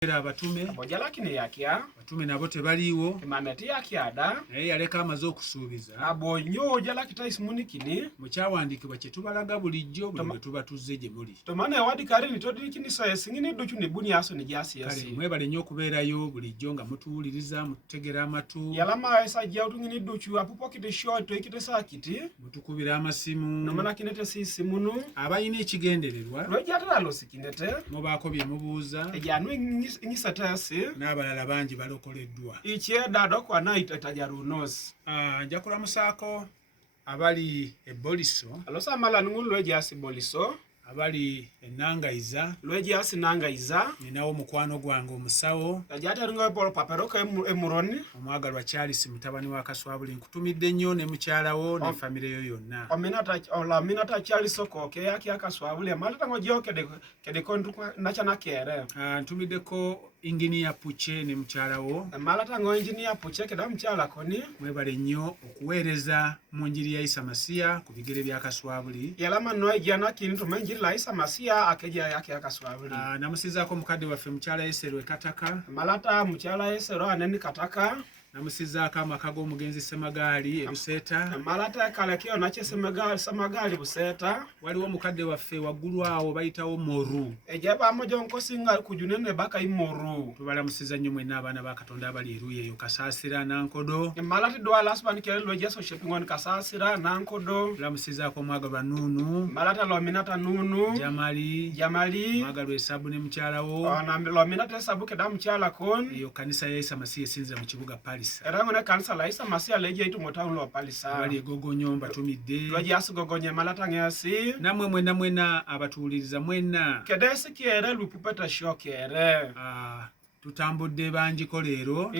Abatume abojala kine yakya batume nabo tebaliiwo emameti yakyada naye yaleka amaze okusuubiza abonyo ojala kitaisi munikini mukyawandiikibwa kye tubalaga bulijjo buli lwe tuba tuzze gye muli tomana ewadikari nitodirikinisa esingini duchu nibuni yaso nijasiyasi kale mwebale nnyo okubeerayo bulijjo nga mutuwuliriza mututegera amatu yalama esajja utungini duchu apupo kiti short ekite sakiti mutukubira amasimu nomana kinete sisi munu abalina ekigendererwa lwejatalo sikinete mubaako bye mubuuza ejanu inyisatasi n'abalala bangi balokoleddwa ikyeda dokwana itajarunos nja kulamusaako abali eboliso alosamala nungulu lwejasi boliso abali enangayiza lwejasi nangaiza ninawo mukwano gwange omusawo ajataringa polo paperoka emuroni omwagalwa Charles mutabani wa Kaswabuli nkutumidde nnyo ne mukyalawo ne famire yo yonna ominata Charles Sokoke yake akaswabuli amalata ngojo kede kontu nachana kere ntumiddeko Engineer Puche ne mukyalawo amalata ngo engineer Puche keda mukyala koni mwebale nnyo okuweereza mu njiri ya Isa Masiya ku bigere bya Kaswabuli yalama no ejana kintu manjiri la Isa Masiya akeja yake akaswabuli namusizaako mukadde waffe mukyala Esero Kataka amalata mukyala Esero aneni Kataka namusizaako amaka g'omugenzi Semagaali Buseta amalata kalekyo nache Semagaali Buseta waliwo mukadde waffe waggulu awo bayitawo Moru ejaba mojo nkosinga kujunene baka imoru tubalamusiza nnyo mwenna abaana ba Katonda abali eruye eyo Kasaasira Nankodo amalata dwala asbani kere lwejeso shopping on Kasaasira Nankodo tulamusizaako omwagalwa Nunu amalata lominata Nunu Jamali omwagalwa Esabu ne mukyalawo lominata Esabu keda mukyala kon eyo kanisa ya Isa Masiya esinzira mu kibuga erango ne kanisa la Isa Masiya leje itu mutawulo wa Palisa bali egogonyo mbatumidde lwaje asigogonye malata ngesi namwe mwena abatuuliriza mwenna kedesi kiere lupupeta shokere tutambudde banjiko leero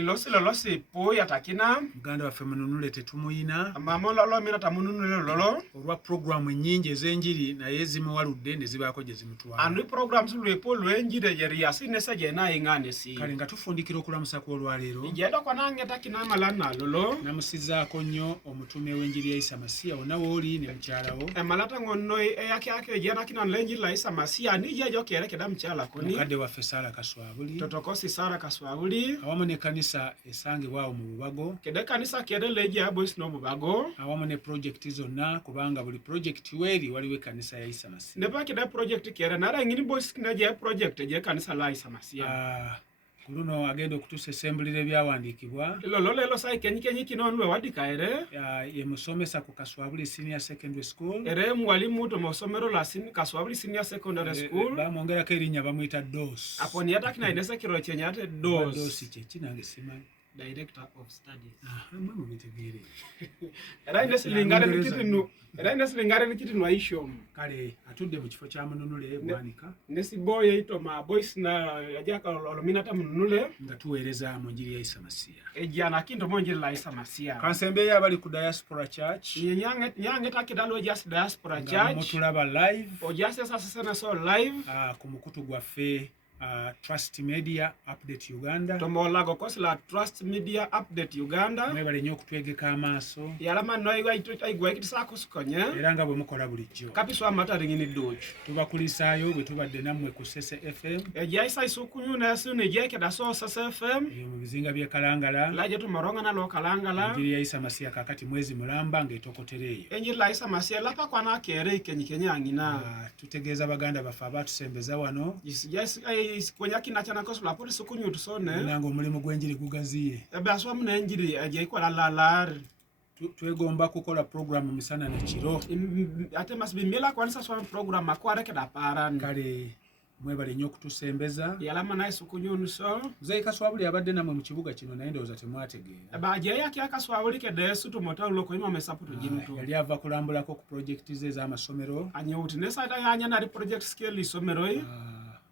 losi po yatakina muganda waffe mununule tetumuyina mamolo mina tamununule lolo olwa programu ennyingi ez'enjiri naye zimuwaludde ne zibaako gye zimutwala andi programs lwepo lwenjire yeri yasinese je naingane si kale nga tufundikira okulamusa kw'olwaleero igenda kwa nange takina malana lolo namusizaako nnyo omutume w'enjiri ya Isa Masiya wonna wooli ne mukyalawo emalata ngonno eyake ejena kina lenjiri la Isa Masiya nije jo kere keda mukyala koni mukadde waffe Sara Kaswabuli totokosi Sara Kaswabuli awamu ne kanisa esangibwawo mu Bubago kede kanisa kere leje aboys no Bubago awamu ne project zonna kubanga buli project weri waliwo kanisa ya Isa Masiya ne ba kede project kere nara ngini boys kinaje project je kanisa la Isa Masiya luno agenda okutusesembulira ebyawandiikibwa lolo sai kenyi kino nwe wadika ere ye musomesa ku Kaswabuli Senior Secondary School ere mwalimu to musomero la Kaswabuli Senior Secondary School bamwongerako erinnya bamuyita Dos apo ni yata kina inesa kiro chenye ate Dos kye kinange simanyi Director of Studies mwe mubitegeere era inesi lingare nikiti nwa ishom kale atudde mu kifo kya mununule bwanika nesi boye ito ma boys na yajaka olominata mununule nga tuweereza mu njiri ya Isa Masiya ejana kinto monjiri la Isa Masiya kansembeya abali ku Diaspora Church nyange takidalo just Diaspora Church mutulaba live ojase sasa so live ku mukutu gwaffe Trust Media Update Uganda tomolago kosila Trust Media Update Uganda mwebale nnyo okutwegeka amaaso yalama noigwa ikitisako sikonye era nga bwe mukola bulijjo kapiswa amata ringini duchu tubakulisaayo bwe tubadde nammwe ku Sese FM ejaisa isukunyuna yasune jeke daso Sese FM mu bizinga bye Kalangala laje tumaronga na lo Kalangala njiri ya Isa Masiya kakati mwezi mulamba ng'etokotereeyo enjiri la Isa Masiya lapa kwa na kere kenyangina tutegeeza baganda baffe abatusembeza wano kwenye kina chana kosula poti sukunyu tusone nanga omulimu gw'enjiri gugaziye aswa muna enjiri ejaikola lalari twegomba kukola programu misana ne kiro ate masibimila kwanisa swa programu akwareke da parani kale mwebale nnyo okutusembeza yalama naye sukunyunu so Mzee Kaswabuli abadde namwe mu kibuga kino naye ndowooza temwategeera baje yake Kaswabuli kedesu tumotawulo ko ima mesaputo jimutu yali ava kulambulako ku project ze z'amasomero anyuti nesata yanya nali project scale isomero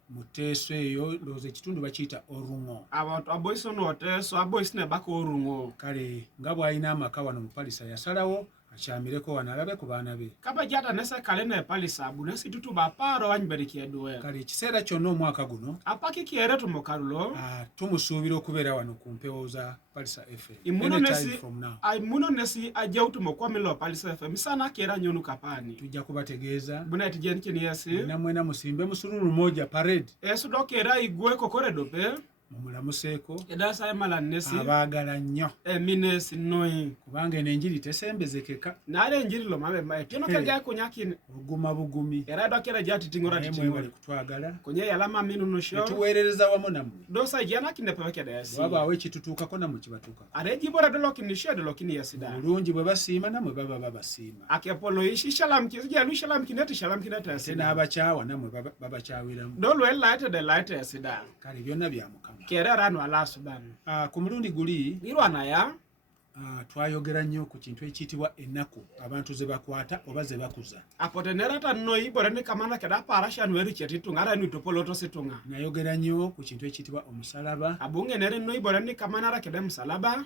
muteeso eyo ndowooza ekitundu bakiyita Orungo abantu aboiso no teso aboisi ne bako Orungo kale nga bw'alina amaka wano mu Palisa yasalawo akyamireko wano alabe ku baana be. Kaba jata nese kalene palisabu nesi tutu baparo wanyiberiki edwe. Kale ekiseera kyonna omwaka guno Apaki kiere tumukarulo. Tumusuubira okubeera wano ku mpewo za Palisa FM. Imuno nesi ajautu mokwamilo Palisa FM. Sana kiera nyonu kapani. Tujja kubategeeza. Buna etijeni kini yesi. Mwena musimbe musululu moja parade. Esudo kiera igwe kokore dope. Mumulamuseeko edasa emala nesi abaagala nnyo eminesi noi kubanga enjiri tesembezekeka nale enjiri lo mabe mai tino kya kunyakine oguma bugumi era dokera jati tingora titingora kutwagala kunye yalama minu no show tuweerereza wamu namwe dosa jana kinde peke dasi baba we kitutuukako namwe kibatuuka areji bora dolo kinishe dolo kini yasida bulungi bwe basiima namwe baba babasiima akepolo ishi shalam kizija lu shalam kinete tena abakyawa namwe baba kyawiramu dolo elite de light yasida kale byonna bya mukama kera rano ala subani ku mulundi guli irwana ya twayogera nnyo ku kintu ekiyitibwa ennaku abantu ze bakwata oba ze bakuza apotenera tanno ibore ne kamana kada parasha nweru chetitunga ara nitopoloto situnga nayogera nnyo ku kintu ekiyitibwa omusalaba abunge nere no ibore ne kamana ara kede musalaba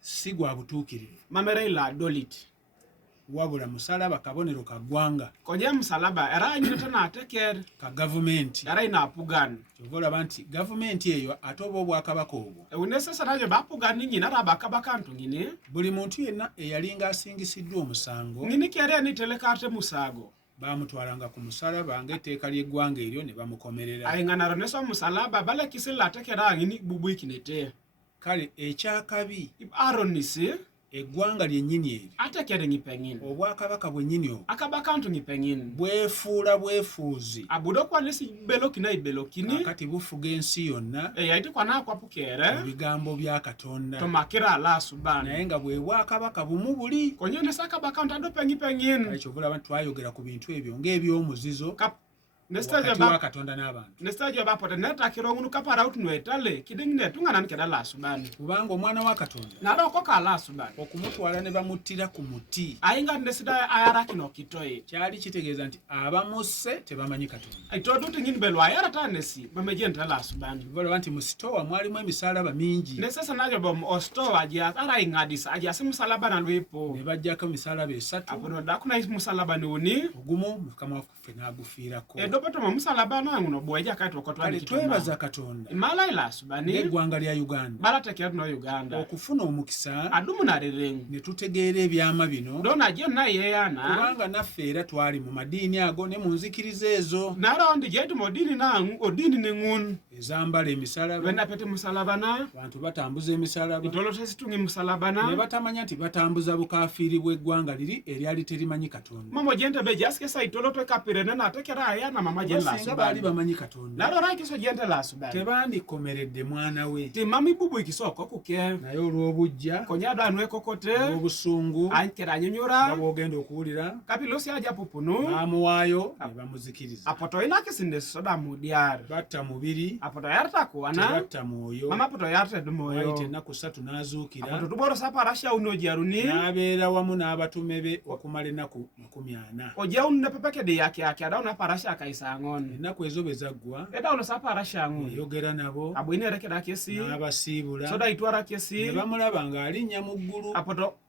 si gwa butuukirivu mamere ila doliti wabula musalaba kabonero ka ggwanga konye musalaba era nyita na ateker ka government era ina pugan chovola banti government eyo atoba obwakabaka obwo unesa nayo bapugani nyina rabakabaka ntungine buli muntu yenna eyalinga asingisiddwa omusango ngini kere ni telekarte musago bamutwalanga ku musalaba ng'etteeka ly'eggwanga eryo ne bamukomerera ayinganaro neso musalaba bale kisilla atekera ngini bubuikinete kale ekyakabi aronisi eggwanga lyennyini eryo atekere ngipengine obwakabaka bwennyini obwo akabaka ntu ngipengine bwefuula bwefuuzi abudo kwa nesi belokina ibelokini kati bufuga ensi yonna yaiti kwa nakwapukere ebigambo bya Katonda tomakira ala subani naye nga bwe bwakabaka bumu buli konye nesakabaka ntado pengipengine kale kyovula abantu twayogera ku bintu ebyo ng'ebyomuzizo wakati wa Katonda n'abantu nestaje bapote neta kirongunu kapara utunwetale kidingine tungana nkeda la subani kubanga omwana wa Katonda naroko kala subani okumutwala ne bamuttira ku muti ayinga nesida ayara kino kitoye kyali kitegeeza nti abamusse tebamanyi Katonda aitodo tingini belwa ayara tanesi bamejenta la subani bolo nti mu sitowa mwalimu emisalaba mingi nesesa najo bom ostowa aja ara ingadisa aja si musalaba na lwipo ne bajjako misalaba esatu apono dakuna musalaba ni uni ogumu mukama waffe n'agufiirako edopoto musalaba nangu no bweja kati okotwali twebaza Katonda imala ila subani eggwanga lya Uganda balatekera no Uganda okufuna omukisa adumu na rerengu ne tutegeera ebyama bino dona je na yeyana kubanga naffe era twali mu madiini ago ne mu nzikiriza ezo narondi jetu modini nangu odini nengun ezambala emisalaba wena pete musalaba na abantu batambuza emisalaba itolo tesitungi musalaba na ne batamanya nti batambuza bukafiiri bw'eggwanga liri eryali terimanyi Katonda mamo jente be jaskesa itolo to kapirene na atekera ayana mama jella singa baali bamanyi Katonda naro rakiso jente la subani tebandikomeredde mwana we ti mami bubu ikisoko kuke naye olw'obujja konyado anwe kokote obusungu ankera nyonyora bwogenda okuwulira kapilosi aja pupunu bamuwaayo ne bamuzikiriza apoto inakisinde soda mudiar batta mubiri apoto yarta kuwana tebatta mwoyo mama poto yarta dumoyo waite ennaku 3 n'azuukira apoto tuboro saparasha uno jaruni n'abeera wamu n'abatume be okumala ennaku 40 oja unne pepekede yake adauna parasha kaisangon ennaku ezo bwe zaggwa eda uno saparasha ngun yogera nabo abwine rekeda kesi n'abasiibula soda itwara kesi ne bamulaba ng'alinnya mu ggulu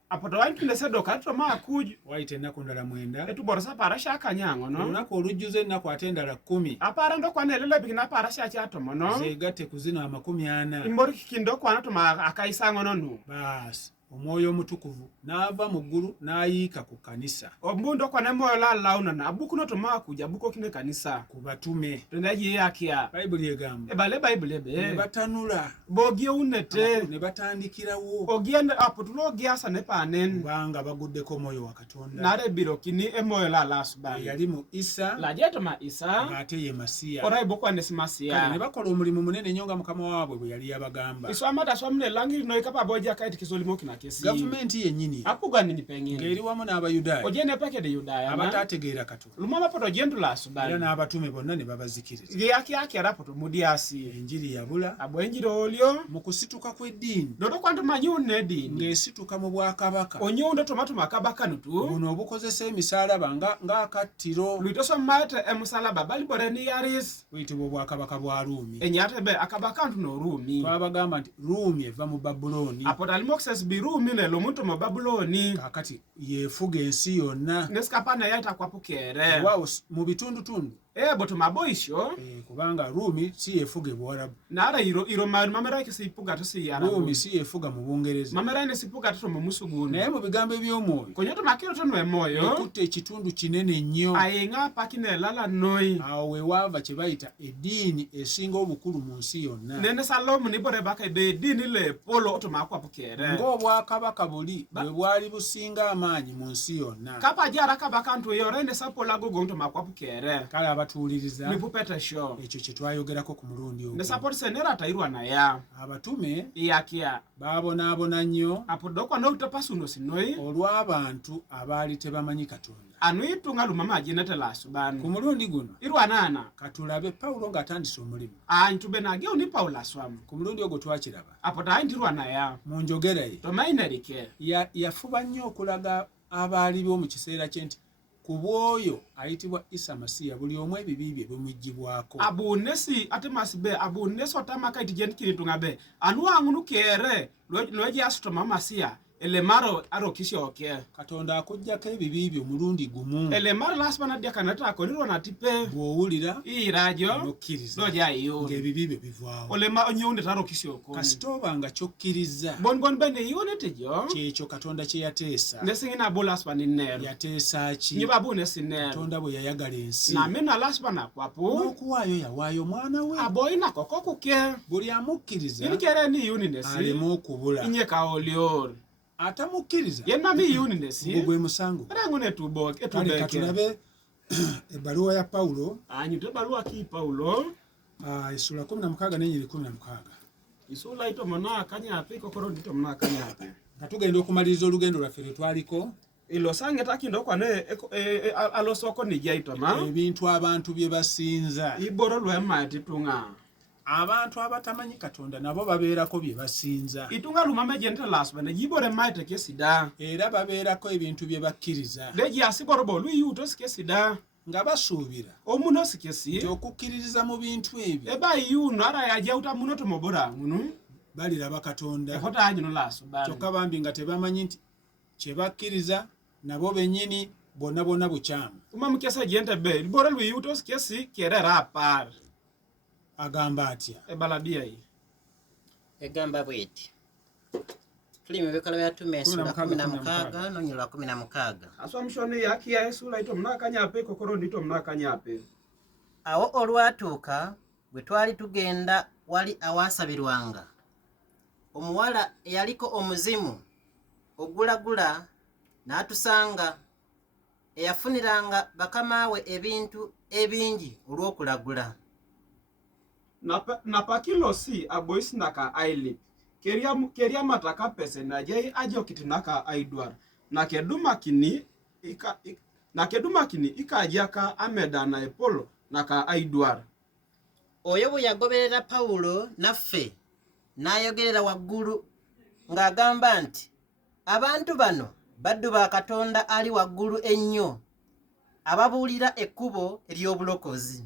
apoto wantune sedo katto makuju waite ennaku ndala 9 etuborosa parasha akanyango no olunaku olujjuza ennaku ate endala 10 apara ndo kwana elele bikina parasha kyatomo no zeegatte ku zino 40 imbori kindo kwana tuma akaisango no nu baasi omwoyo omutukuvu n'ava mu ggulu n'ayiika ku kanisa ombundo kwana moyo la launa na abukuno tuma kuja buko kine kanisa ku batume tendaji yakia bayibuli egamba ebale bayibuli ne batanula bogie unete ne batandikirawo ogiende apotulo giasa ne panen kubanga baguddeko omwoyo wa Katonda nare biro kini emoyo la lasubani yali mu Isa la jeto ma Isa ng'ate ye Masiya orai bokwa nesimasiya kale ne bakola omulimu munene nnyo nga mukama waabwe bwe yali yabagamba iswamata swamne langi no ikapa boja kaiti kizolimo kina kesi gavumenti yennyini apugani ni pengine ng'eri wamu n'Abayudaaya ojene peke de Yudaya abataategeera Katonda lumama poto jendu la subani era n'abatume bonna ne babazikiriza yaki arapoto mudiasi enjiri yabula abwenjiro olyo mu kusituka kw'eddiini dodo kwantu manyune dini ng'esituka mu bwakabaka onyundo tomatuma kabaka nutu buno obukozesa emisalaba ng'akattiro luitoso mate emusalaba balibore ni yaris buyitibwa obwakabaka bwa Ruumi enyate be akabaka ntu no Rumi twabagamba nti Ruumi eva mu Babuloni apota limoxes biru Rumi ne lomuntu mu Babuloni kakati yefuga ensi yonna nesikapana yaita kwapukere wao mu bitundutundu boto maboisho kubanga Rumi si yefuga Buwarabu nara iro mamera kisipuga to si yara Rumi si yefuga mu Bungereza mamera ne sipuga to mu Musuguni naye mu bigambo by'omwoyo konyoto makiro to no moyo kutte ekitundu kinene nnyo ayenga pakine lala noi awo we wava kye bayita eddiini esinga obukulu mu nsi yonna nene Salomu ni bore baka be dini le polo to makwapukere ng'obwakabaka buli bwe bwali businga amaanyi mu nsi yonna kapa jara kabaka ntu yorende sapola gogo to makwapukere kale abatuuliriza nipupeta show ekyo kye twayogerako ku mulundi ogwo ne support senera tairwa na ya abatume yakia baabonaabona nnyo apodokwa no utapasuno sinoi olw'abantu abaali tebamanyi Katonda anuitunga lumama ajinete la subanu ku mulundi guno irwa nana katulabe Pawulo ng'atandise omulimu antube nage oni Paula swamu ku mulundi ogwo twakiraba apoda intirwa na ya mu njogera ye tomainerike yafuba nnyo okulaga abaali b'omu kiseera kye nti ku bw'oyo ayitibwa Isa Masiya buli omu ebibi bye bimugibwako abunesi ate masibe abunesi otamaka itijeni kiritunga be anuangunu kere lweje asutoma Masiya elemaro arokisho oke Katonda akujjako ebibi byo mulundi gumu elemaro lasbana dia kanata akonirwa na tipe bw'owulira irajo nokkiriza loja iyo ng'ebibi byo bivaawo olema onyunde tarokisho oke kasitoba nga kyokkiriza bon bene yone tejo kyekyo Katonda kye yateesa nesingina bolasbana nero yateesa ki nyibabu nesinero Katonda bwe yayagala ensi na mena lasbana kwapu n'okuwaayo yawaayo mwana we aboyina koko kuke buli amukkiriza inikere ni yuni nesi alemu okubula inyeka olior atamukkiriza yenna mi yuni nesi gwe musango rangu ne tuboke kale etubeke katulabe ebbaluwa ya Pawulo anyute baluwa ki Paulo essula 16 n'ennyiri 16 isula ito mona kanyape kokoro ndito mona kanyape nga tugenda okumaliriza olugendo lwaffe lwe twaliko ilo sange takindo kwane alosoko ni jaitoma ebintu abantu bye basinza iboro lwema titunga abantu abatamanyi Katonda nabo babeerako bye basinza itunga lumame jente lasba ne jibore maite kesida era babeerako ebintu bye bakkiriza leji asiborobo luyuto sikesida nga basuubira omuno sikesi okukkiririza mu bintu ebyo eba yuno ara yajauta muno tomobora muno baliraba Katonda ekota anyino lasba kyokka bambi nga tebamanyi nti kye bakkiriza nabo bennyini bonna bukyamu umamukesa jente be libora luyuto sikesi kerera apar agamba atya ebalabia yi egamba bweti tuli mu bikola bya tume esula 16 nonyula 16 aswamshoni yaki ya esula ito mnakanyape kokoro ndito mnakanyape awo olwatuuka bwe twali tugenda wali awaasabirwanga omuwala eyaliko omuzimu ogulagula n'atusanga eyafuniranga bakamaawe ebintu ebingi olw'okulagula napakilo si aboisi naka ailip keria mataka pese na jai ajo kitinaka aidwar na keduma kini ikajaka ameda na epolo naka aidwar oyo bwe yagoberera Pawulo naffe n'ayogerera waggulu ng'agamba nti abantu bano baddu ba Katonda ali waggulu ennyo ababuulira ekkubo ery'obulokozi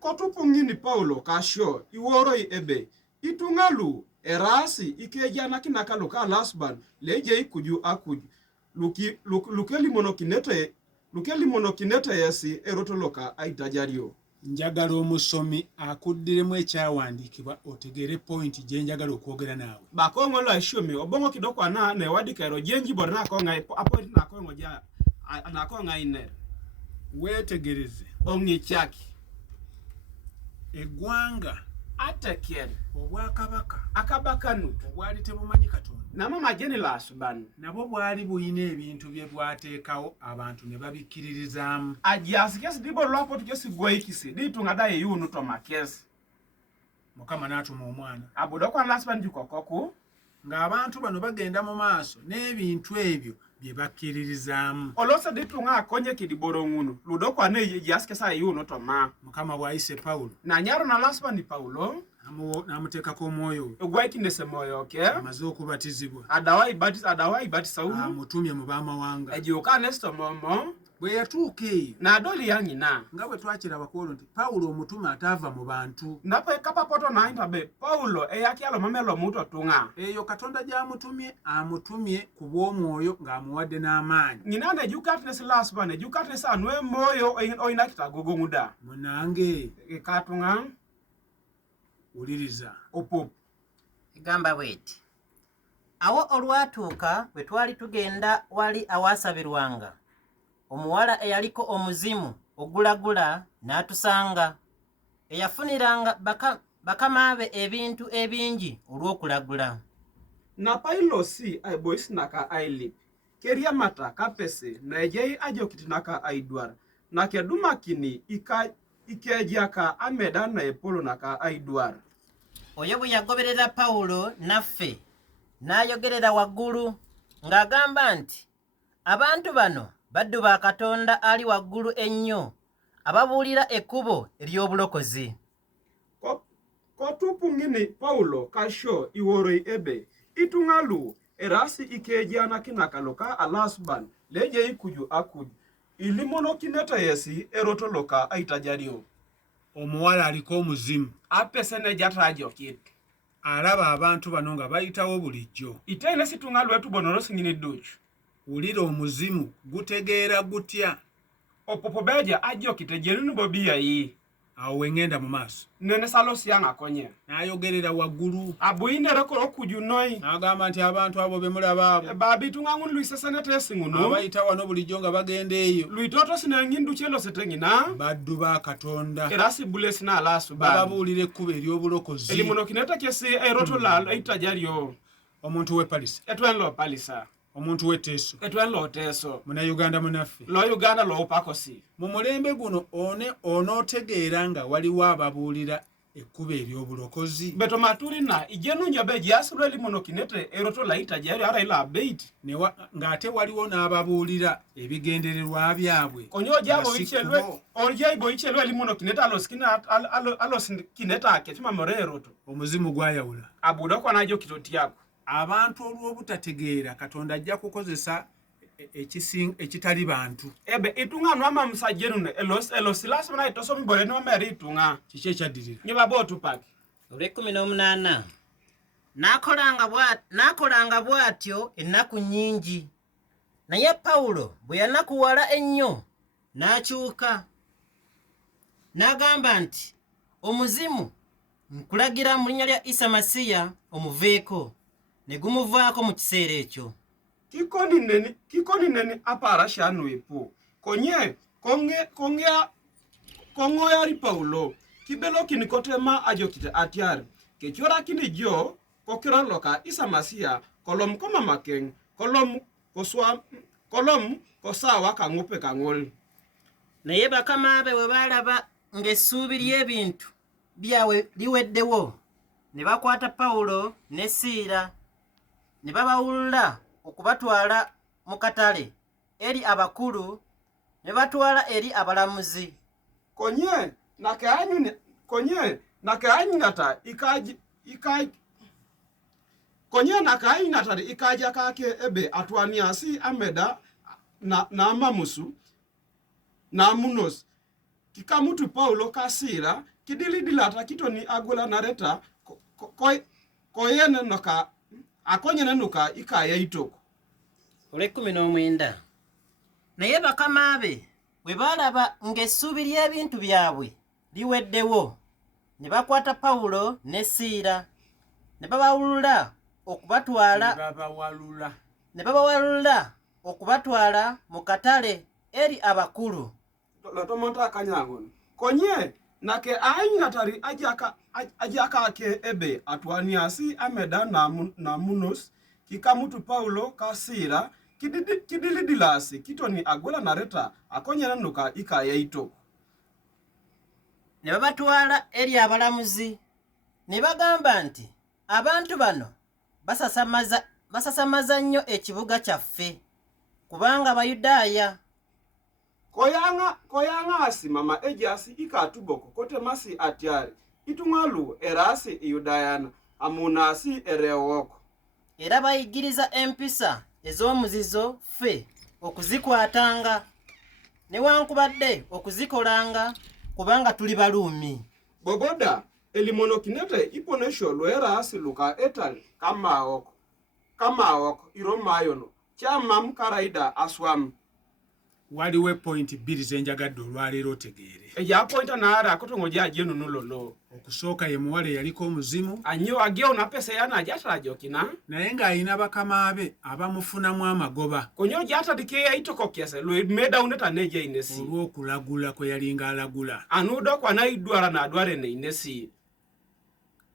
kotupungini Paulo kasho iworoi ebe itungalu erasi ikejana kinakalo ka lasban leje ikuju akuju lukeli monokinete yesi erotoloka aitajario njagala omusomi akuddiremu ekyawandiikibwa otegere point gye njagala okwogera naawe bakongo la shumi obongo kidoko na ne wadikairo jenji borna konga apoint na kongo ja na konga ine weetegereze ongichaki eggwanga atekere obwakabaka akabakanu obwali tebumanyi Katonda nama majeni la subanu nabo bwali buyina ebintu bye bwateekawo abantu ne babikkiririzaamu ajasikesi dibo lwapo tukesi gweikisi ditunga daye yunu tomakesi Mukama n'atuma omwana abudokwa lasban jikokoku ng'abantu bano bagenda mu maaso n'ebintu ebyo bye bakkiririzaamu olosa ditunga akonye kidiboro ngunu ludokwa ne jasikesa yunu toma Mukama bw'ayise Pawulo na nyaro na lasban Paulo n'amuteekako omwoyo ogwaikinese moyo okay amaze okubatizibwa adawai batisa ulu amutumye mu baamawanga ejiuka nesto momo bwe yatuuka eyo n'adoli yanyina nga bwe twakiraba ku olwo nti Pawulo omutume ataava mu bantu nape kapapoto nainta be Paulo eyakyalo mamelo muto tunga eyo Katonda gy'amutumye amutumye ku bw'omwoyo ng'amuwadde n'amaanyi ngina ne jukatne silasba ne jukatne sanwe moyo oyina kitagogo muda munange katunga wuliriza opop egamba bweti awo olwatuuka bwe twali tugenda wali awaasabirwanga omuwala eyaliko omuzimu ogulagula n'atusanga eyafuniranga bakamaabe ebintu ebingi olw'okulagula na pailosi aiboisinaka ailip keria mata kapese na ejei ajokitinaka aidwar na kedumakini ikejaka ameda na epolo naka aidwar oyo bwe yagoberera Pawulo naffe n'ayogerera waggulu ng'agamba nti abantu bano baddu ba Katonda ali waggulu ennyo ababuulira ekkubo ery'obulokozi kotupu ngini Paulo kasho iworoi ebe itungalu erasi ikejana kinakaloka alasban leje ikuju akuju ilimono kineta yesi erotoloka aitajario omuwala aliko omuzimu apesene jatajo kit alaba abantu bano nga bayitawo bulijjo itene situngalu etubonorosi ngini duchu wulira omuzimu gutegeera gutya opopobeja ajo kitejerinu bobia yi awo wengenda mu maaso nene salosianga konye n'ayogerera waggulu abuindereko okuju noi n'agamba nti abantu abo be mulaba abo babitungangu luisesenetesinguno abayita wano bulijjo nga bagenda eyo luitoto sinengindu kyelo setengina baddu ba Katonda erasi bulesi na alasu bababuulira ekkubo ery'obulokozi elimuno kineta kesi erotolalo eitajalyo omuntu w'epalisa etwenlo palisa omuntu w'etteeso etwenlo teso munnayuganda munaffe lo Uganda lo upakosi mu mulembe guno onootegeera nga waliwo ababuulira ekkubo ery'obulokozi beto maturina ijenunja be jasuro elimuno kinete erotola itajalyo ara ila beiti ng'ate waliwo n'ababuulira ebigendererwa byabwe konyo jabo ichelwe orjaibo ichelwe elimuno kineta alos kineta akechima moreroto omuzimu gwayawula abuda kwa najo kitotiako abantu olw'obutategeera Katonda ajja kukozesa ekitali bantu ebe itunga ama musajjeruno elosilas bana itoso mibole no meri itunga kiki ekyaddirira nyiba botu paki olw'ekumi n'akolanga bw'atyo ennaku nnyingi naye Pawulo bwe yanakuwala ennyo n'akyuka n'agamba nti omuzimu nkulagira mu linnya lya Isa Masiya omuveeko ne gumuvaako mu kiseera ekyo kikoni neni apara shanu epo konye kongoyari Paulo kibelo kinikotema ajokite atiari kechora kini jo kokiraloka Isa Masiya kolom koma makeng kolom kosawa kangupe kangol naye bakamaabe bwe baalaba ng'essuubi ly'ebintu byabwe liweddewo ne bakwata Pawulo ne Siira ne babawulula okubatwala mu katale eri abakulu ne batwala eri abalamuzi konye nakaanyinata ikaja kake ebe atwaniasi ameda na amamusu na amunos kikamutu Paulo kasira kidilidilata kitoni agula nareta koyene noka akonyene nuka ikaya itoko olw'ekumi naye bakamaabe bwe baalaba ng'essuubi ly'ebintu byabwe liweddewo ne bakwata Pawulo ne Siira ne babawalula okubatwala mu katale eri abakulu lotomonta akanyangon konye nake aingatari ajaka ke ebe atwaniasi ameda na munos kikamutu Paulo kasira kidilidilasi kitoni agwela nareta akonyena nuka ikaya itoko ne babatwala eri abalamuzi ne bagamba nti abantu bano basasamaza nnyo ekibuga kyaffe kubanga Abayudaaya koyanga asimama ejasi ikatuboko kote masi atiari itungalu erasi iyudayana amunasi erewoko era bayigiriza empisa ez'omuzizo ffe okuzikwatanga newankubadde okuzikolanga kubanga tuli Baruumi. Boboda elimonokinete iponesho lwera asiluka etal kamaok iromayono kyamam karaida aswam. Waliwo point bbiri zenjagadde olwaleero otegeere. Eja pointa naara akotongo ja jenu nulolo. Okusooka ye muwala yaliko omuzimu. Anyo ageo na pesa yana ajatara jokina. Naye ng'alina bakama be abamufunamu amagoba. Konyo jata dikeya itoko kiase lwe meda uneta neje inesi. Olw'okulagula kwe yalinga alagula. Anudo kwa naidwara na adware ne inesi.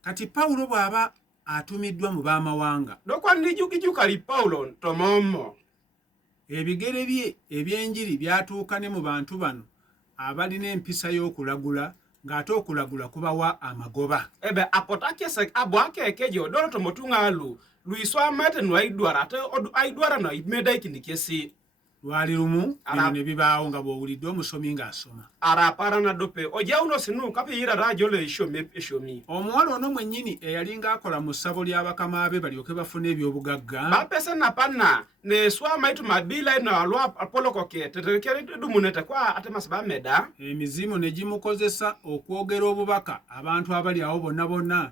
Kati Pawulo bw'aba atumiddwa mu baamawanga. Dokwa nijukijuka li Paulo ntomomo. Ebigere bye ebyenjiri byatuuka ne mu bantu bano abalina empisa y'okulagula ng'ate okulagula kubawa amagoba. Ebe apotakese abwake ekejo dolo tomotunga alu luiswa mate no aidwara ate aidwara no imeda ikindikesi. Lwali lumu bino ne bibaawo nga bw'owulidde omusomi ng'asoma. Arapara na dope oja uno sinu kapiyira rajolo eshomi. Omuwala ono mwennyini eyalinga akola mu ssabo ly'abakama be balyoke bafune ebyobugagga. Bapesa na panna ne swa maitu mabila na alwa apolokoke tetekere dumunete kwa ate masiba meda. Emizimu ne gimukozesa okwogera obubaka abantu abali awo bonna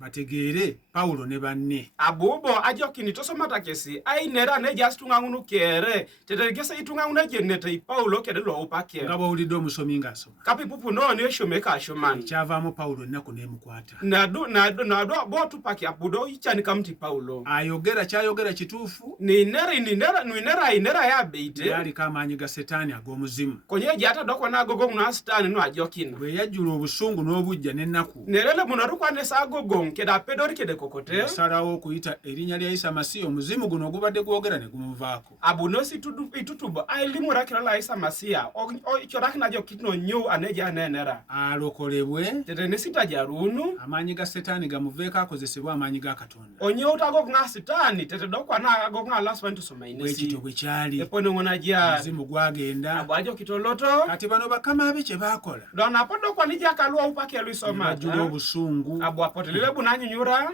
bategeere Pawulo ne banne. Abubo ajokini tosomata kesi ainera ne jastunga ngunu kere tetekese itunga ngunu jenete Paulo kedelo opake. Nga bw'owulidde omusomi ng'asoma. Kapi pupu no ne shomeka ashomani. Kyavaamu Pawulo ennaku n'emukwata. Nado botu paki abudo ichani kamti Paulo. Ayogera kyayogera kituufu. Inera ya beite. Yaliko amaanyi ga Setaani ag'omuzimu. Konye jata doko na gogo na Setaani no ajokina. Bwe yajjula obusungu n'obujja n'ennaku. Nerele munarukwa ne sagogo keda pedori kede kokote. Yasalawo okuyita erinnya lya Isa Masiya omuzimu guno ogubadde gwogera ne gumuvaako. Abunosi itutubo ailimura kira la Isa Masiya choraki najo kitno nyu aneja anenera. Alokolebwe. Tete nesita jarunu. Amaanyi ga Setaani gamuveeko akozesebwa amaanyi ga Katonda. Onyo utago nga Setaani tete dokwa na ago nga last one to somainesi. Bwekito bwe kyali. Epone ngona ja. Omuzimu gwagenda. Abwajo kitoloto. Kati bano bakama be kye baakola. Dona podo kwa nija kalua upake luisoma. Bajjula obusungu. Abwapotelele bunanyunyura.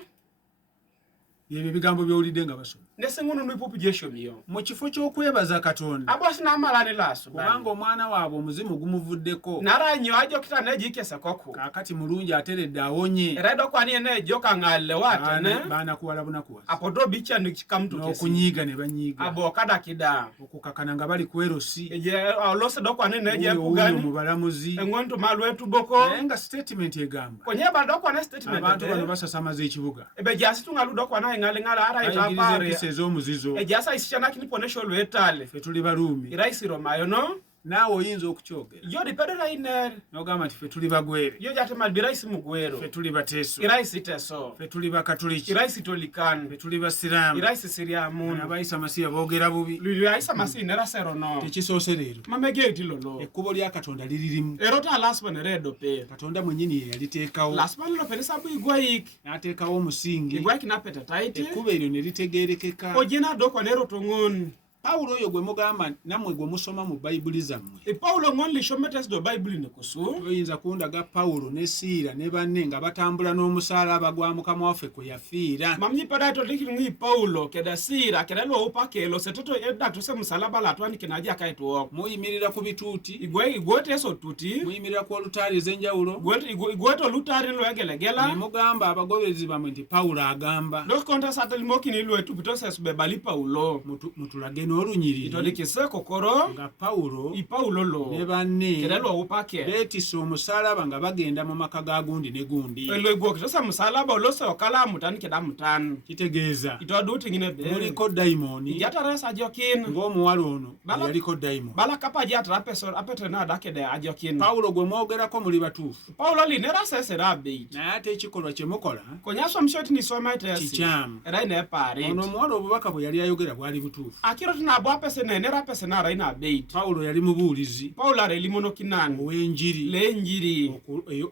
Yebyo ebigambo by'owulidde nga basoma. Nesengunu nuipupu jesho miyo. Mu kifo ky'okwebaza Katonda. Abosi n'amalane laso. Kubanga omwana waabwe omuzimu gumuvuddeko. Naranyo ajokita nejikese koko. Kaakati mulungi ateredde awonye. Eredo kwani ene joka ngale wate ne. Baana kuwala bunakuwasa. Apodo bicha nikikamtu kesi. N'okunyiiga ne banyiiga. Abo kada kida. Okukakana nga bali ku erosi. Eje olose dokwa ne neje kugani. Mu balamuzi. Engonto malwetu boko. Naye nga statement egamba. Konye badokwa ne statement. Abantu bano basasamaza ekibuga. Ebe jasi tungaludokwa na ngala ara itapare. Ez'omuzizo. Ejasa isichana kiniponesho lwetale. Fe tuli Baruumi. Iraisi Romayo no. Naawe oyinza okukyogera. Yo dipedera iner. N'ogamba nti fe tuli Bagwere. Yo jate malbiraisi mugwero. Fe tuli Bateeso. Iraisi teso. Fe tuli Bakatuliki. Iraisi tolikani. Fe tuli Basiraamu. Iraisi Siriamu. Aba Isa Masiya boogera bubi. Iraisa Masiya nera sero no. Tekisoose leero. Mamege tilolo. Ekkubo lya Katonda liririmu. Erota laspa ne redo pe. Katonda mwennyini ye yaliteekawo. Laspa lo pelisa bu igwaik. N'ateekawo omusingi. Igwaik na peta taiti. Ekkubo eryo ne litegeerekeka. Ojena doko nero tongon. Pawulo oyo gwe mugamba nammwe gwe musoma mu Bayibuli zammwe. Paulo ngonli shometes do Bible ne kusu. Oyinza kundaga Pawulo ne Siira ne banne nga batambula n'omusalaba gwa Mukama waffe kwe yafiira. Mamnyi padaito likingi Paulo keda Siira keda lo upakelo setoto edda tuse musalaba la twani kinaja kaito. Muyimirira ku bituuti. Igwete eso tuti. Muyimirira ku olutaali ez'enjawulo. Igwete olutaali lo egelegela. Ne mugamba abagobezi bamwe nti Pawulo agamba. Lo konta satelimoki ni lo etupitose subebali Paulo. Mutulage n'olunyiriri. Itodikise kokoro. Nga Pawulo. Paulo lo. Ne banne. Keda lo upake. Beetisse omusalaba nga bagenda mu maka ga gundi ne gundi. Elo igwokitosa musalaba olose okala mutani keda mutanu. Kitegeeza. Itoduti ngine be. Muliko dayimoni. Ijataresa ajokin. Ng'omuwala ono yaliko dayimoni. Bala kapa jatra peso apete na dakede ajokin. Pawulo gwe mwogerako muli batuufu. Paulo linera sese rabbi. Naye ate ekikolwa kye mukola. Konyaswa mshoti ni soma itesi. Kikyamu. Era ine pare. Ono omuwala obubaka bwe yali ayogera bwali butuufu. Akiro tunabwa pese nera pese na raina bait. Pawulo yali mubuulizi. Paulo are limono kinani. Ow'enjiri. Lenjiri.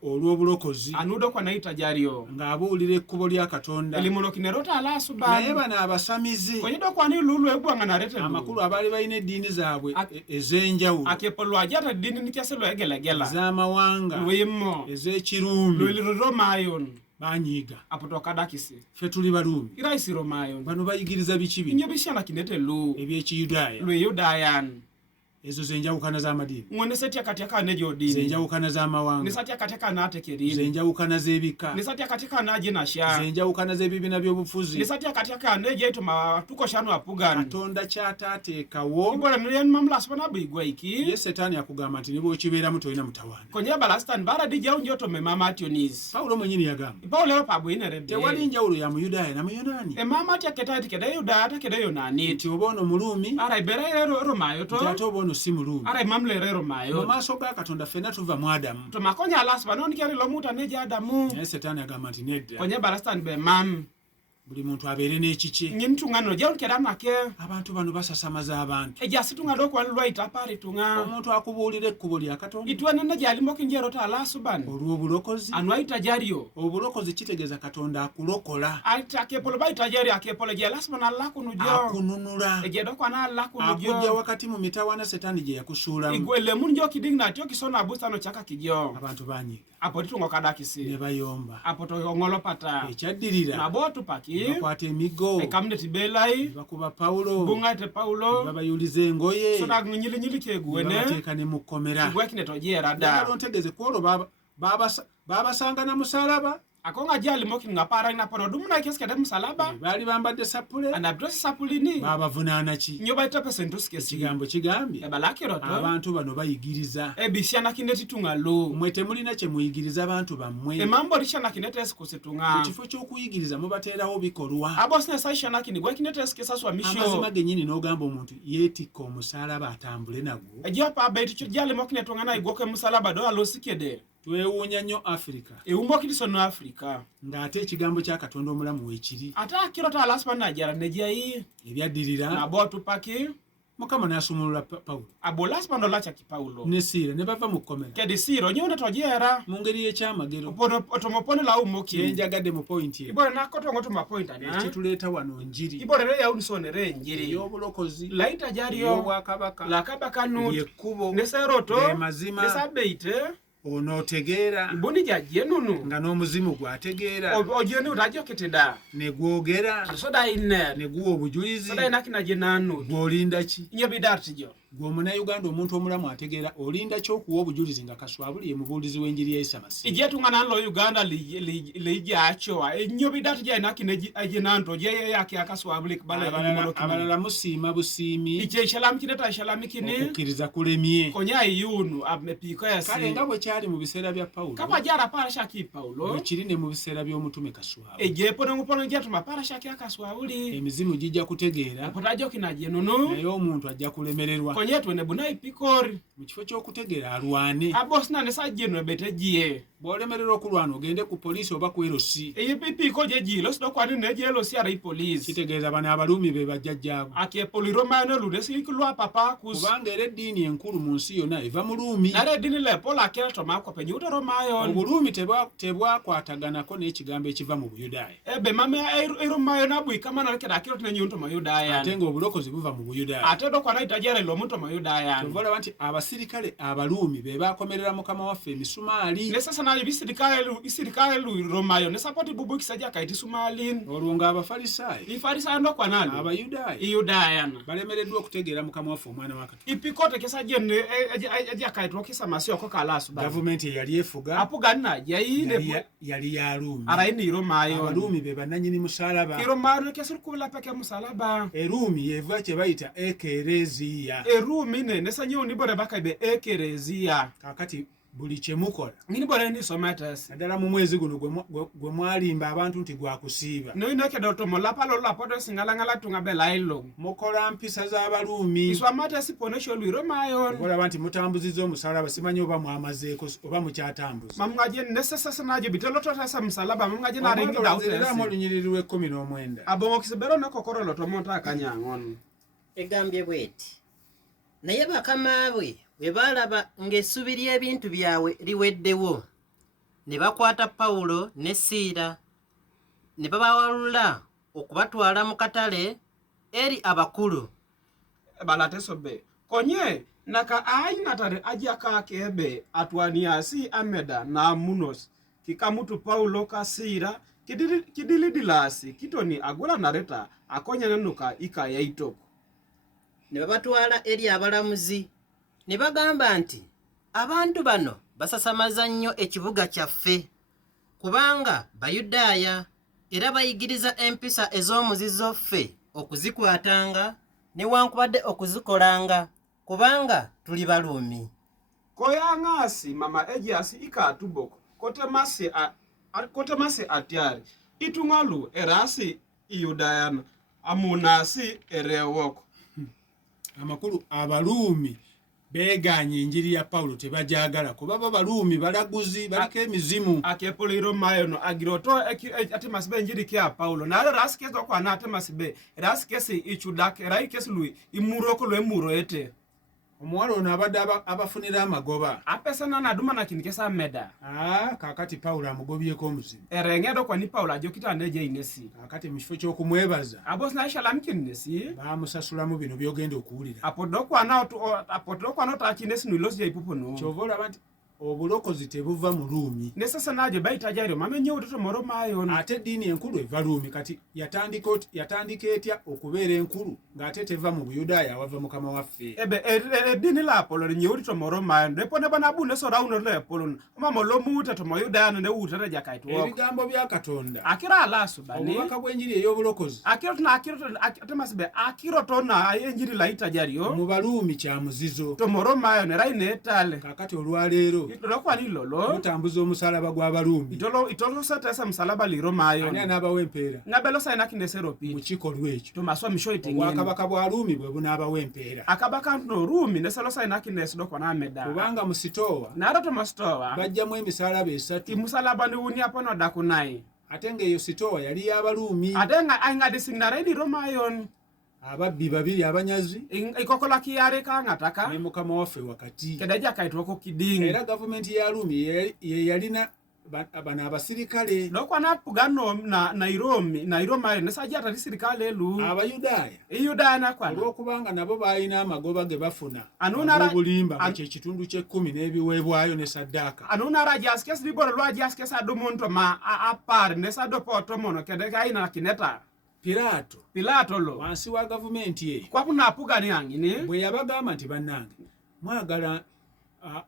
Olw'obulokozi. Anudo kwa naita jario. Ng'abuulira ekkubo lya Katonda. Limono kinerota ala suba. Naye bano abasamizi. Konyido kwa ni lulu egwanga na rete. Amakulu abaali balina eddiini zaabwe ez'enjawulo. Akepolo ajata dini nikeselo egelegela. Ez'amawanga. Lwimo. Ez'Ekiruumi. Lwiliromayon. Banyiiga. Apotoka dakisi. Ffe tuli Baruumi. Iraisi Romayon. Bano bayigiriza biki bino. Inyo bishana kinete lu. Eby'Ekiyudaaya. Lweyudayan. ezo zenjawukana z'amadiini ngone setya katyaka ne jodini zenjawukana z'amawanga nesatya katyaka na tekerini zenjawukana z'ebika nesatya katyaka na jinasha zenjawukana z'ebibiina by'obufuzi nesatya katyaka ne jeito matuko shanu apugani katonda kyataateekawo ibora mlyen mamlas bana bigwa iki ye setaani akugamba nti ne bw'okibeeramu tolina mutawaana konye balastan bara dijja unjoto me mama tionis pawulo mwenyini yagamba Paulo pabwinere tewali njawulo ya Muyudaaya na Muyonaani mama tyaketati kede yuda takede yonani nti oba ono Mulumi ara ibera ero romayo nti to ate oba ono si Mulumi ara mamlere mu romayo maaso ga Katonda ffenna tuva mu Adamu to makonya alas banon keri lomuta neje adamu naye setaani agamba nti nedda konye balastan be mam buli muntu abeere n'ekikye nyintungano je unkera make abantu bano basasamaza abantu eja situnga dokwa lwaita pare tunga omuntu akubuulira ekkubo lya Katonda itwa nenda jalimo kinjero ta alasuban olw'obulokozi anwaita jario obulokozi kitegeeza Katonda akulokola aita kepolo baita jario akepolo je alasban alakunujo akununula eje dokwa na alakunujo akujja wakati mu mitawaana setaani gye yakusuulamu igwele munjo kidigna tyo kisona bustano chaka kijo abantu banyiga apo titungo kadakisi ne bayomba apo to ngolo pata ekyaddirira nabotu paki bakwata emigo ekamne tibelai bakuba Pawulo bungate Paulo babayuliza engoye sona nyili nyili kegwene bateeka ne mu kkomera igwekine tojera da ddala ontegeeze ku olwo babasanga na musalaba akonga jali moki ngapara ina pono dumuna keskede musalaba baali bambadde sapule anabdosi sapulini babavunaana ki nyoba ita sentuskesi ekigambo kigambye ebalakiro to abantu bano bayigiriza ebisiana kineti tungalo mmwe temulina kye muyigiriza abantu bammwe emambo lishana kineti esikusitunga mu kifo ky'okuyigiriza mubateerawo bikolwa abosne saishana kini gwe kineti esikesaswa misho amazima gennyini n'ogamba omuntu yeetikka omusalaba atambule nagwo ejopa abeti chujali moki netunga na igwoke musalaba do alosikede twewuunya nnyo Afirika eumbo kitisono Afrika ng'ate ekigambo kya Katonda omulamu weekiri ata akiro ta alaspa najara nejayi ebyaddirira nabotu paki Mukama n'asumulula Pawulo abolaspa ndo lacha ki Paulo ne Siira ne bava mu kkomera kedi siro nyone tojera mu ngeri y'ekyamagero opono otomopone la umoki yenjagadde mu pointi ibore nakotongo tuma point ana ekituleeta wano njiri ibore re yaunisonere njiri ey'obulokozi laita jario ey'obwakabaka la kabaka nut yekkubo neseroto mazima nesabeite onootegeera ibuni jajenunu nga n'omuzimu gwategeera ojeni utajoketeda ne gwogera soda ine ne guwa obujulizi soda inakina jenanu gw'olinda ki nyobidartijo gw'omunnayuganda omuntu omulamu ategeera olinda ki okuwa obujulizi nga kaswabuliye mubuulizi w'enjiri ya Isa Masiya ijetungana nlo Uganda lijachoa enyobidartijo inakina ajenanto je yake akaswabuli kubala abalala musiima busiimi ije shalam kineta shalam kini okukkiriza kulemye konya yunu amepiko yasi kale nga bwe kyali mu biseera bya Pawulo kama jara para shaki Paulo ekiri ne mu biseera by'omutume Kaswabu eje pono jetuma para shaki akaswabuli emizimu gijja kutegeera potajo kinajenunu naye omuntu ajja kulemererwa konye twene bunai pikori mu kifo ky'okutegeera alwane abosna ne sajeno betejiye bw'olemererwa okulwana ogende ku poliisi oba ku erosi eyipiko jejilo sidokwani nejelo si ara police kitegeeza bano Abaruumi be bajjajjaabo akepoliro mano ludesikilwa papa kus kubanga era eddiini enkulu mu nsi yonna eva mu Luumi nare dini le pola keto mako penye utero mayon Obuluumi tebwakwataganako n'ekigambo ekiva mu Buyudaaya ebe mame ero mayon abu kama na keda kiro tenye unto mayudaya ate ng'obulokozi buva mu Buyudaaya ate dokwana itajere lo muntu mayudaya tovalaba nti abasirikale Abaruumi be bakomerera Mukama waffe emisumaali ne sasa na isirikale lu romayo ne support bubu kisaja kaiti sumalin olwo ng'Abafalisaayo ifarisayo ndokwanali Abayudaaya iyudaya balemereddwa okutegeera Mukama waffe omwana wa Katonda ipikote kesaje ne aja kaitwa kisa masio ko kalasu ba gavumenti eyali efuga apuganna yayine yali ya Ruumi araini romayo Abaruumi be bannannyini musalaba iromayo kesirukula peke musalaba Eruumi yeva kye bayita ekereziya erumi ne sanyo ni bore bakabe ekerezia kakati buli kye mukola ngini bore ni somatas naddala mu mwezi guno gwe mwalimba abantu nti gwakusiiba no ino kedoto molapa lo lapoto singalangala tunga belailo mukola mpisa z'Abaruumi iswamata siponesho lwiro mayon olaba nti mutambuzizza omusalaba simanyi oba mwamazeeko oba mukyatambuza mamngaje nesesasa naje biteloto tasa musalaba mamngaje na ringi dauteramu olunyiriri lw'19 abongo kisebero nakokoro to monta akanyangon egambye bweti naye bakamaabwe bwe balaba ng'essubi ly'ebintu byabwe liweddewo ne bakwata Pawulo ne Siira ne babawalula okubatwala mu katale eri abakulu balatesobe konye naka ainatare ajaka kebe atwaniasi ameda na munos kikamutu Paulo ka Siira kidilidilasi kitoni agula nareta akonya nanuka ika yaitoko ne babatwala eri abalamuzi ne bagamba nti abantu bano basasamaza nnyo ekibuga kyaffe kubanga Bayudaaya era bayigiriza empisa ez'omuzizo ffe okuzikwatanga newankubadde okuzikolanga kubanga tuli Baruumi. Koyang'asi mama ejiasi ikatuboko kotemasi atyari itung'alu erasi iyudayana amunasi erewoko. Amakulu Abaruumi beeganye enjiri ya Pawulo tebajagala kuba Abaruumi balaguzi baliko emizimu. Akepoliro mayono agiroto ate masibe enjiri kya Pawulo nalo rasi kezo kwa nate masibe rasi kesi ichudake rai kesi lui imuroko lwe muro ete. Omuwala ono abadde abafunira amagoba apesana naduma na kini kesa meda. Kakati Pawulo amugobyeko omuzimu. Erengedo kwa ni Pawulo ajokita ndeje inesi. Kakati mu kifo ky'okumwebaza abos na ishala mkinesi bamusasulamu bino byogenda okuwulira. Apodokwa no takinesi nulosi ya ipupo no. Kyovola banti obulokozi tebuva mu Ruumi. Ne sasa naje baita jario mamenye utoto moro mayo. Ate dini enkulu eva Ruumi kati yatandika etya okubeera enkulu ng'ate teva mu Buyudaaya wava mukama waffe. Dini la Apolo nye utoto moro mayo. Depo ne bana bune so rauno le Apolo. Oma molo muute to Muyudaaya ne utata jakaitu wako. Ebigambo bya Katonda. Akira alasu bani. Obubaka bw'enjiri ey'obulokozi. Akiro tona enjiri la ita jario. Mu Baruumi kya muzizo. To moro mayo ne rai ne tale. Kakati olwaleero Itolokwa lilolo. Okutambuza omusalaba gw'Abaruumi. Itolo satesa musalaba liro mayo. Ani anabawa empeera. Ngabelo sayina kinesero pi. Mu kikolwa ekyo. Tumaswa misho itingeni. Obwakabaka bwa Ruumi bwe bunaabawa empeera. Akabaka no Ruumi nesalo sayina kineso kwa na meda. Kubanga mu sitoowa Naro to mastowa. bajjamu emisalaba esatu. Musalaba ni uni apono dakunai. Ate ng'eyo sitoowa yali y'Abaruumi. Adenga ainga designara idi Romayon. Ababbi babiri abanyazi Ikokola kiyare ka ngataka. ne mukama waffe wakati. Kedaja kaitwako kidingi. Era gavumenti ya Ruumi ye yalina bano abasirikale. Lokwa na pugano na Romayo nesaja atali sirikale elu. Abayudaaya Iyudaya na kwa. olw'okubanga nabo balina amagoba ge bafuna Anunara- nga kye kitundu ky'ekkumi n'ebiweebwayo ne saddaaka. Anunara jaskes liboro lwa jaskes adumonto ma apar nesado poto mono kedeka ina kineta. Pilato lo. Wansi wa gavumenti eyo Kwa kuna apugani angini. bwe yabagamba nti bannange mwagala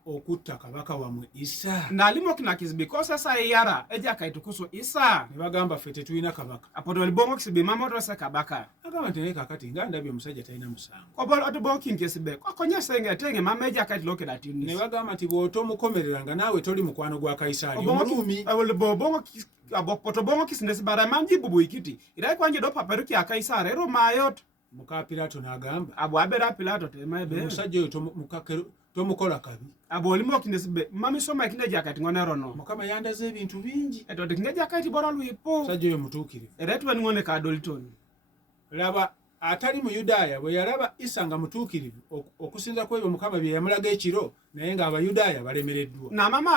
okutta kabaka wamwe Isa. Na limo kina kizbi kosa sa yara eja kaitukusu Isa. Ne bagamba ffe tetulina kabaka. Apoto libongo kisibi mamoto se kabaka. Agamba nti naye kakati nga ndabye omusajja talina musango. Kwa bolo otobongo kinkisibe. Kwa konya senge tenge mama eja kaituloke Ne datini. bagamba nti bw'otomukomereranga naawe toli mukwano gwa Kayisaali Omuruumi. Bongo poto bongo kisindesi bara manji bubu ikiti. Irai kwanje do paperuki ya Kaisari ero mayot. Muka Pilato n'agamba Abu abera Pilato tema ebe. omusajja oyo tomukola kabi. Abu limo kinesibe. Mami soma kineja katingone rono. Mukama yandaze ebintu bingi. Eto tingeja kaiti bora luipo. Omusajja oyo mutuukirivu. Eretu ngone ka Dolitoni. Laba atali mu Yudaaya bwe yalaba Isa nga mutuukirivu okusinza ku ebyo Mukama bye yamulaga ekiro naye ng'Abayudaaya balemereddwa. Na mama